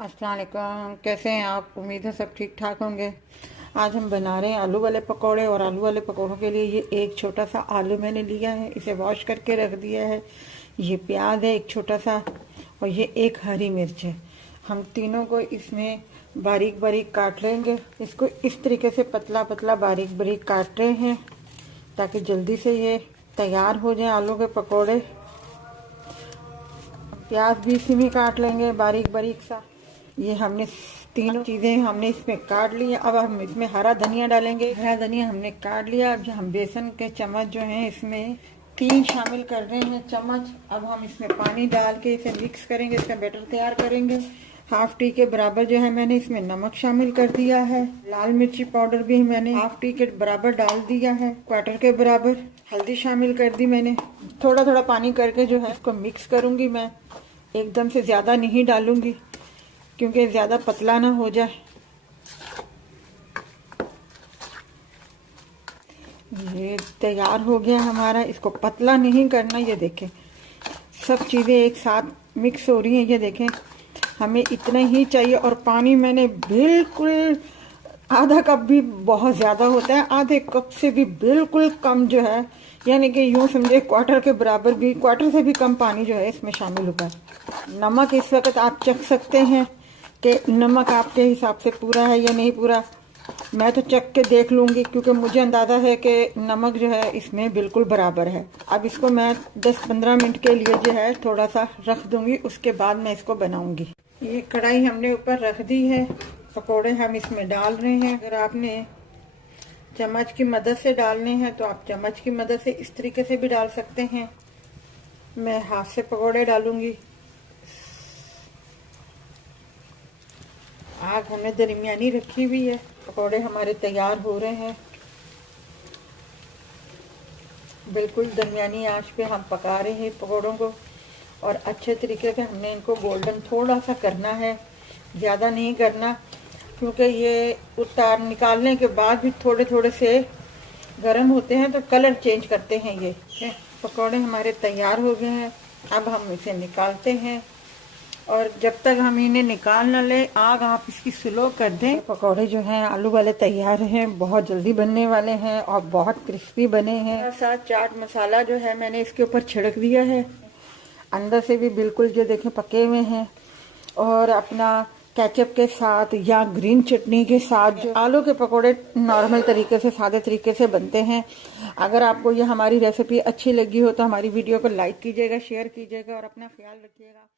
अस्सलाम वालेकुम। कैसे हैं आप? उम्मीद है सब ठीक ठाक होंगे। आज हम बना रहे हैं आलू वाले पकौड़े। और आलू वाले पकौड़ों के लिए ये एक छोटा सा आलू मैंने लिया है, इसे वॉश करके रख दिया है। ये प्याज है एक छोटा सा, और ये एक हरी मिर्च है। हम तीनों को इसमें बारीक बारीक काट लेंगे। इसको इस तरीके से पतला पतला बारीक बारीक काट रहे हैं ताकि जल्दी से ये तैयार हो जाए आलू के पकौड़े। प्याज भी इसी में काट लेंगे बारीक बारीक सा। ये हमने तीनों चीज़ें हमने इसमें काट ली। अब हम इसमें हरा धनिया डालेंगे। हरा धनिया हमने काट लिया। अब हम बेसन के चम्मच जो हैं इसमें 3 शामिल कर रहे हैं चम्मच। अब हम इसमें पानी डाल के इसे मिक्स करेंगे, इसका बैटर तैयार करेंगे। हाफ टी के बराबर जो है मैंने इसमें नमक शामिल कर दिया है। लाल मिर्ची पाउडर भी मैंने हाफ टी के बराबर डाल दिया है। क्वार्टर के बराबर हल्दी शामिल कर दी मैंने। थोड़ा थोड़ा पानी करके जो है इसको मिक्स करूंगी मैं, एकदम से ज़्यादा नहीं डालूंगी क्योंकि ज़्यादा पतला ना हो जाए। ये तैयार हो गया हमारा। इसको पतला नहीं करना। ये देखें सब चीज़ें एक साथ मिक्स हो रही हैं। ये देखें हमें इतना ही चाहिए। और पानी मैंने बिल्कुल आधा कप भी बहुत ज़्यादा होता है, आधे कप से भी बिल्कुल कम जो है, यानी कि यूँ समझे क्वार्टर के बराबर भी, क्वार्टर से भी कम पानी जो है इसमें शामिल होगा। नमक इस वक्त आप चख सकते हैं कि नमक आपके हिसाब से पूरा है या नहीं पूरा। मैं तो चख के देख लूँगी क्योंकि मुझे अंदाज़ा है कि नमक जो है इसमें बिल्कुल बराबर है। अब इसको मैं 10-15 मिनट के लिए जो है थोड़ा सा रख दूँगी, उसके बाद मैं इसको बनाऊँगी। ये कढ़ाई हमने ऊपर रख दी है। पकोड़े हम इसमें डाल रहे हैं। अगर आपने चम्मच की मदद से डालने हैं तो आप चम्मच की मदद से इस तरीके से भी डाल सकते हैं। मैं हाथ से पकोड़े डालूँगी। आग हमने दरमियानी रखी हुई है। पकोड़े हमारे तैयार हो रहे हैं। बिल्कुल दरमियानी आंच पे हम पका रहे हैं पकोड़ों को, और अच्छे तरीके से हमने इनको गोल्डन थोड़ा सा करना है, ज़्यादा नहीं करना, क्योंकि ये उतार निकालने के बाद भी थोड़े थोड़े से गर्म होते हैं तो कलर चेंज करते हैं। ये पकोड़े हमारे तैयार हो गए हैं। अब हम इसे निकालते हैं, और जब तक हम इन्हें निकाल न ले आग आप इसकी स्लो कर दें। पकोड़े जो हैं आलू वाले तैयार हैं, बहुत जल्दी बनने वाले हैं और बहुत क्रिस्पी बने हैं। साथ चाट मसाला जो है मैंने इसके ऊपर छिड़क दिया है। अंदर से भी बिल्कुल जो देखें पके हुए हैं। और अपना केचप के साथ या ग्रीन चटनी के साथ जो आलू के पकोड़े नॉर्मल तरीके से, सादे तरीके से बनते हैं। अगर आपको ये हमारी रेसिपी अच्छी लगी हो तो हमारी वीडियो को लाइक कीजिएगा, शेयर कीजिएगा और अपना ख्याल रखिएगा।